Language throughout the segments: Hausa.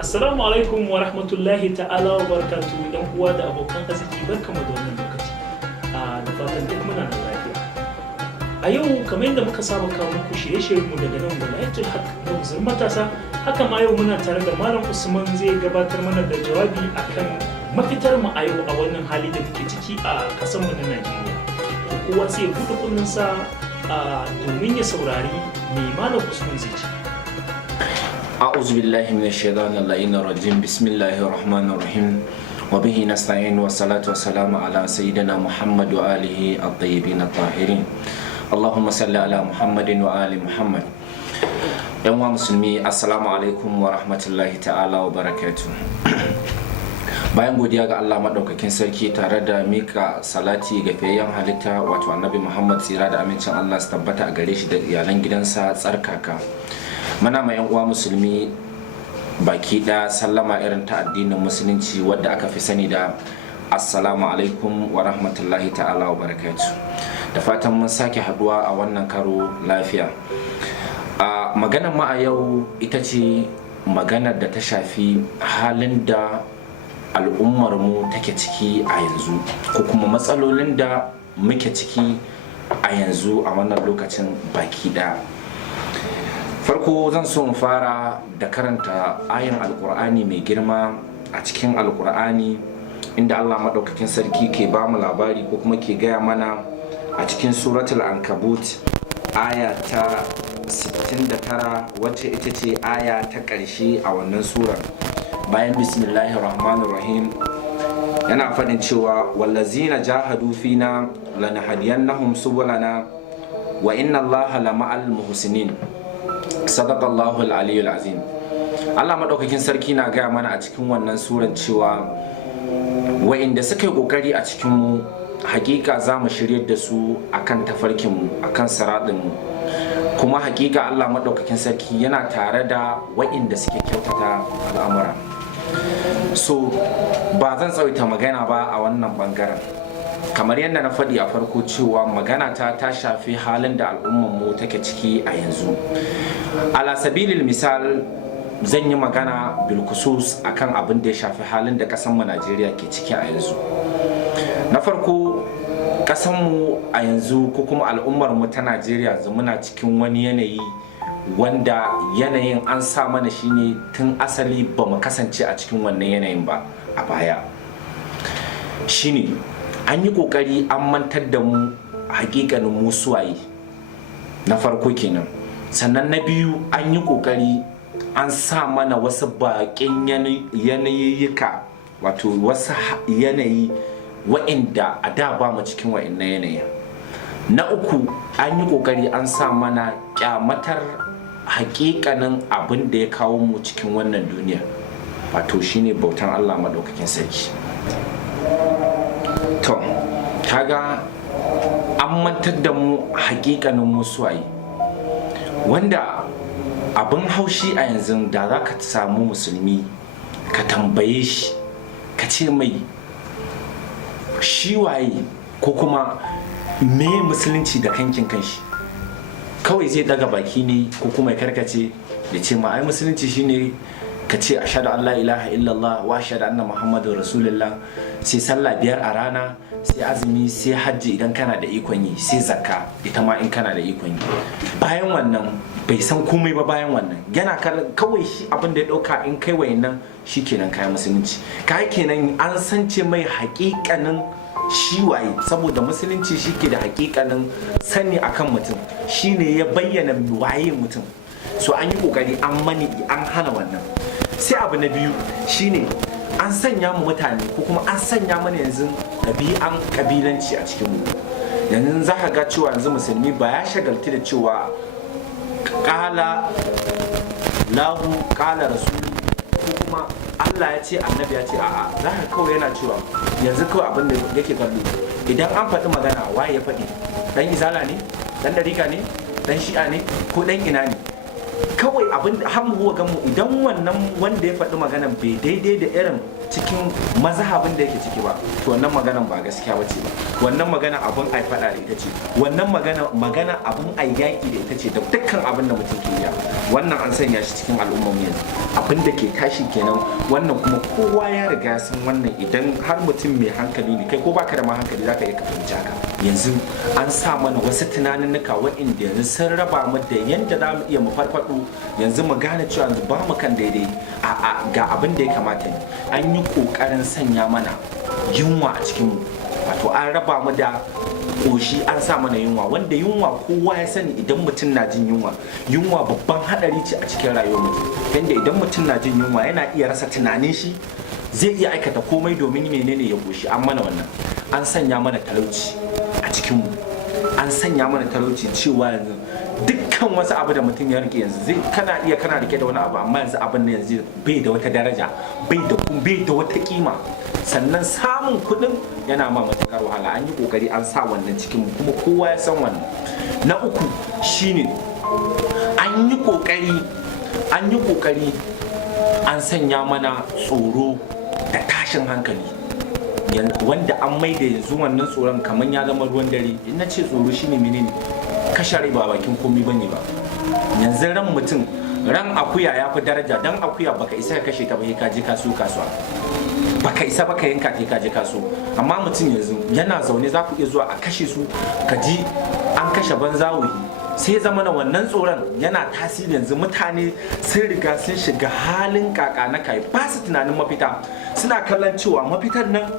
Assalamu alaikum wa rahmatullahi ta'ala wa barakatuhu yan uwa da abokan arziki barkamu da wannan lokaci. Da fatan duk muna da lafiya. A yau kamar yadda muka saba kawo muku shirye-shiryenmu daga nan Wilayatul Haq na Musulman Matasa, haka ma yau muna tare da Malam Usman zai gabatar mana da jawabi akan mafitar mu a yau a wannan hali da muke ciki a ƙasar mu na Najeriya. Kowa sai ya buɗe kunnensa domin ya saurari me Malam Usman zai ce. أعوذ بالله من الشيطان اللعين الرجيم بسم الله الرحمن الرحيم وبه نستعين والصلاة والسلام على سيدنا محمد وآله الطيبين الطاهرين اللهم صل على محمد وآل محمد. ‘Yan uwa musulmi, assalamu alaikum wa rahmatullahi ta'ala wa barakatuh. Bayan godiya ga Allah maɗaukakin sarki tare da mika salati ga fiyayyen halitta wato annabi Muhammad tsira da amincin Allah su tabbata a gare shi da iyalan gidansa tsarkaka. Muna ma 'yan uwa musulmi baki ɗaya sallama irin ta addinin musulunci wadda aka fi sani da assalamu alaikum wa rahmatullahi ta'ala wa barakatuh. Da fatan mun sake haduwa a wannan karo lafiya. Maganar mu a yau ita ce maganar da ta shafi halin da al'ummar mu take ciki a yanzu, ko kuma matsalolin da muke ciki a yanzu a wannan lokacin baki ɗaya. Farko zan so in fara da karanta ayin alkur'ani mai girma a cikin alkur'ani inda Allah maɗaukakin sarki ke ba mu labari ko kuma ke gaya mana a cikin suratul ankabut aya ta 69 wacce ita ce aya ta ƙarshe a wannan surar. Bayan bismillahir rahmanir rahim yana faɗin cewa wallazina jahadu fina lanahdiyannahum subulana wa inna Allaha lama'al muhsinin. Sadaqallahu al-aliyyul azim. Allah madaukakin sarki na gaya mana a cikin wannan surar cewa wa'inda suka yi kokari a cikin mu hakika za mu shiryar da su akan tafarkin mu, akan siratin mu, kuma hakika Allah madaukakin sarki yana tare da wa'inda suke kyautata al'amura. So ba zan tsawaita magana ba a wannan bangaren. Kamar yadda na faɗi a farko cewa magana ta shafi halin da al'ummar mu take ciki a yanzu. Ala sabilil misal zan yi magana bilkusus akan abin da ya shafi halin da ƙasar mu Najeriya ke ciki a yanzu. Na farko, ƙasar mu a yanzu ko kuma al'ummar mu ta Najeriya yanzu muna cikin wani yanayi wanda yanayin an sa mana shine tun asali ba mu kasance a cikin wannan yanayin ba a baya. Shine an yi kokari an mantar da mu hakikanin mu suwaye, na farko kenan. Sannan na biyu, an yi kokari an sa mana wasu baƙin yanayika, wato wasu yanayi wa'inda a da ba mu cikin wa'innan yanayi. Na uku, an yi kokari an sa mana kyamatar hakikanin abin da ya kawo mu cikin wannan duniya, wato shine bautan Allah madaukakin sarki. To, kaga an mantar da mu hakikanin musuwaye, wanda abin haushi a yanzu da za ka samu musulmi ka tambaye shi ka ce mai shi waye ko kuma me musulunci da kankin kanshi, kawai zai daga baki ne ko kuma ya karkace ya ce ma ai musulunci shine ka ce ashhadu an la ilaha illallah wa ashhadu anna muhammadun rasulullah, sai sallah 5 a rana, sai azumi, sai hajji idan kana da ikon yi, sai zakka ita ma in kana da ikon yi. Bayan wannan bai san komai ba. Bayan wannan yana kawai shi abin da ya dauka in kai wayannan shikenan kayan musulunci. Kai kenan an sance mai hakikanin shi waye, saboda musulunci shike da hakikanin sani akan mutum, shine ya bayyana waye mutum. So an yi kokari an hana wannan. Sai abu na biyu shine an sanya mu mutane ko kuma an sanya mana yanzu ɗabi'an kabilanci a cikin mu. Yanzu za ka ga cewa yanzu musulmi ba ya shagalti da cewa ƙala lahu ƙala rasulu ko kuma Allah ya ce annabi ya ce a'a, za ka kawai yana cewa yanzu kawai abin da yake kallo idan an faɗi magana waye ya faɗi, dan izala ne, dan dariƙa ne, dan shi'a ne, ko dan ina ne, kawai abin da hamu gamu idan wannan wanda ya faɗi magana bai daidai da irin cikin mazhabin da yake ciki ba, to wannan maganan ba gaskiya bace ba, wannan magana abun ai fada da ita ce, wannan magana abun ai yaki da ita ce, da dukkan abin da mutum ke yi wannan an sanya shi cikin al'ummar mu yanzu, abin da ke tashi kenan. Wannan kuma kowa ya riga sun wannan, idan har mutum mai hankali ne, kai ko baka da ma hankali zaka iya ka fahimci haka. Yanzu an sa mana wasu tunaninnika waɗanda yanzu sun raba mu da yanda za mu iya mu farfaɗo, yanzu mu gane cewa yanzu ba mu kan daidai, a ga abin da ya kamata ne. An yi ƙoƙarin sanya mana yunwa a cikinmu, wato an raba mu da ƙoshi, an sa mana yunwa, wanda yunwa kowa ya sani idan mutum na jin yunwa babban haɗari ce a cikin rayuwar mutum, yanda idan mutum na jin yunwa yana iya rasa tunanin shi, zai iya aikata komai domin menene ya ƙoshi. An mana wannan, an sanya mana talauci a cikinmu, an sanya mana talauci cewa yanzu dukkan wasu abu da mutum ya rike yanzu kana rike da wani abu, amma yanzu abin nan yanzu bai da wata daraja, bai da wata kima, sannan samun kuɗin yana ma matakar wahala. An yi kokari an sa wannan cikin mu, kuma kowa ya san wannan. Na uku shine an yi kokari an sanya mana tsoro da tashin hankali, wanda an maida yanzu wannan tsoron kamar ya zama ruwan dare. In na ce tsoro shine menene, kashe rai ba bakin komai bane ba. Yanzu ran mutum, ran akuya ya fi daraja, dan akuya baka isa ka kashe ta ba, ka je kasuwa, baka isa baka yanka ta ka je kasuwa. Amma mutum yanzu yana zaune za ku iya zuwa a kashe su, ka ji an kashe banzawoyi, sai zama na wannan tsoron yana tasiri. Yanzu mutane sun riga sun shiga halin kaka na kai, ba su tunanin mafita, suna kallon cewa mafitar nan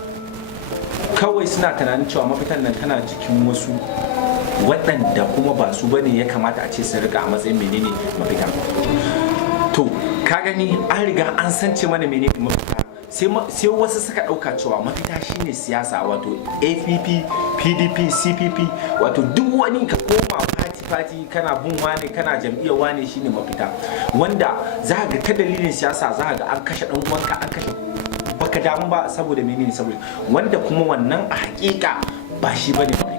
kawai suna tunanin cewa mafitar nan tana jikin wasu waɗanda kuma ba su bane ya kamata a ce sun rika a matsayin menene mafita. To ka gani an riga an sance mana menene mafita, sai wasu suka ɗauka cewa mafita shine siyasa, wato APP, PDP, CPP, wato duk wani ka koma fati kana bin wane, kana jam'iyyar wane shine mafita, wanda za ga ta dalilin siyasa za ga an kashe ɗan uwanka, an kashe baka damu ba saboda menene, saboda wanda kuma wannan a hakika ba shi bane mafita.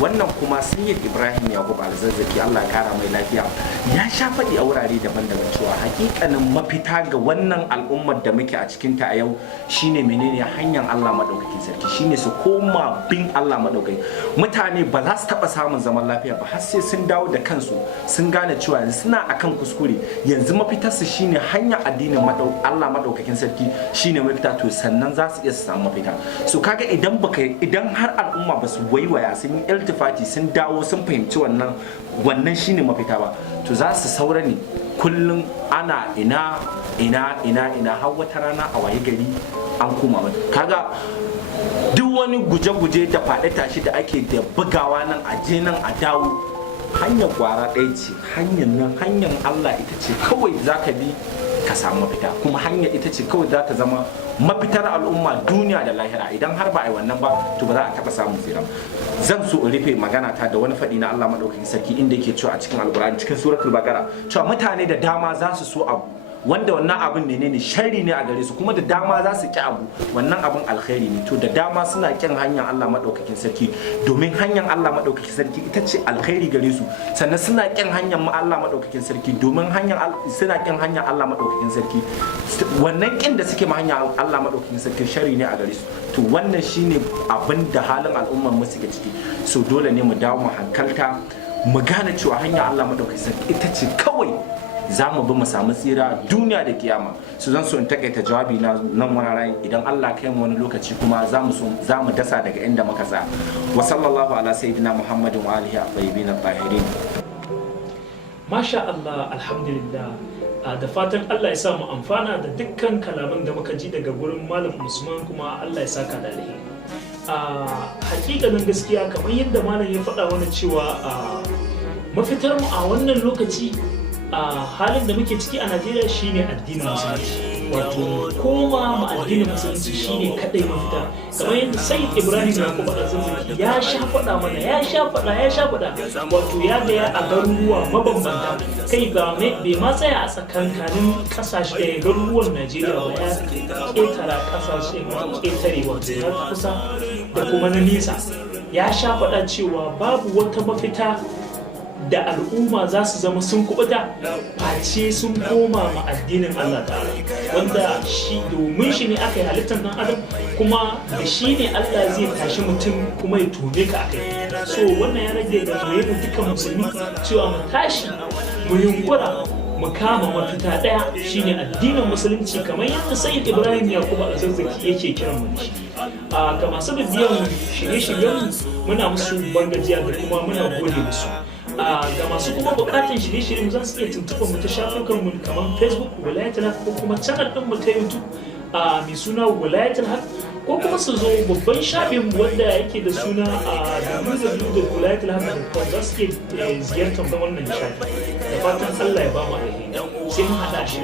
Wannan kuma Sayyid Ibrahim Yakub Al-Zazzaki, Allah ya kara mai lafiya, ya sha faɗi a wurare daban-daban cewa hakikanin mafita ga wannan al'ummar da muke a cikin ta a yau shine menene, hanyar Allah madaukakin sarki, shine su koma bin Allah madaukakin. Mutane ba za su taɓa samun zaman lafiya ba har sai sun dawo da kansu, sun gane cewa suna akan kuskure. Yanzu mafitar su shine hanyar addinin Allah madaukakin sarki shine mafita, to sannan za su iya su samu mafita. So kaga idan har al'umma ba su waiwaya sun yi iltifati, sun dawo sun fahimci wannan shine mafita ba, to za su saura ne kullum ana ina har wata rana a waye gari an koma mata. Kaga duk wani guje-guje da faɗi tashi da ake da bugawa nan a je nan a dawo, hanyar kwara ɗaya ce, hanyar Allah ita ce kawai za ka bi ka samu mafita, kuma hanyar ita ce kawai za ta zama mafitar al'umma duniya da lahira. Idan har ba a yi wannan ba, to ba za a taɓa samun tsira. Zan so in rufe magana ta da wani faɗi na Allah maɗaukakin sarki, inda yake cewa a cikin Alƙur'ani cikin suratul Baqara cewa mutane da dama za su so abu wanda wannan abin menene sharri ne a gare su, kuma da dama za su ki abu wannan abin alkhairi ne. To da dama suna kin hanyar Allah madaukakin sarki, domin hanyar Allah madaukakin sarki ita ce alkhairi gare su, sannan suna kin hanyar Allah madaukakin sarki domin suna kin hanyar Allah madaukakin sarki, wannan kin da suke ma hanyar Allah madaukakin sarki sharri ne a gare su. To wannan shine abin da halin al'ummar mu suke ciki. So dole ne mu dawo mu hankalta, mu gane cewa hanyar Allah madaukakin sarki ita ce kawai za mu bi mu samu tsira duniya da kiyama. Su zan so in takaita jawabi na nan wani, idan Allah kai mu wani lokaci kuma za mu dasa daga inda muka tsaya. Wa sallallahu ala sayyidina Muhammadin wa alihi at-tayyibin at-tahirin. Masha Allah, alhamdulillah. Da fatan Allah ya sa mu amfana da dukkan kalaman da muka ji daga gurin Malam Usman, kuma Allah ya saka da alheri. Hakikanin gaskiya kamar yadda Malam ya faɗa mana cewa mafitar mu a wannan lokaci a halin da muke ciki a Najeriya shine addinin musulunci, wato koma ma addinin musulunci shine kadai mafita. Kamar yadda Sayyid Ibrahim Yakub Al-Zazzaki ya sha faɗa mana, ya sha faɗa, wato ya ga a garuruwa mabambanta, kai ga bai ma tsaya a tsakankanin kasashe garuruwan Najeriya ba, ya ketara kasashe ketare, wato ya kusa da kuma na nesa. Ya sha faɗa cewa babu wata mafita da al'umma za su zama sun kubuta face sun koma ma addinin Allah ta'ala, wanda shi domin shi ne aka yi halittar dan adam, kuma da shi ne Allah zai tashi mutum kuma ya tome ka akai. So wannan ya rage ga mu dukkan musulmi cewa mu tashi mu yunkura mu kama mafita daya, shine addinin musulunci, kamar yadda Sayyid Ibrahim Yakubu Al-Zazzaki yake kiran mu shi. Ga masu bibiyan shirye-shiryen muna musu bangajiya da kuma muna gode musu. Ga masu kuma bukatan shirye-shiryen za su iya tuntuɓar mu ta shafukan mu kamar Facebook Wilayatul Haq, ko kuma channel din mu ta YouTube mai suna Wilayatul Haq, ko kuma su zo babban shafin wanda yake da suna www.wilayatul-haq.com, za su iya ziyartar wannan shafi. Da fatan Allah ya ba mu alheri, sai mun haɗa shi.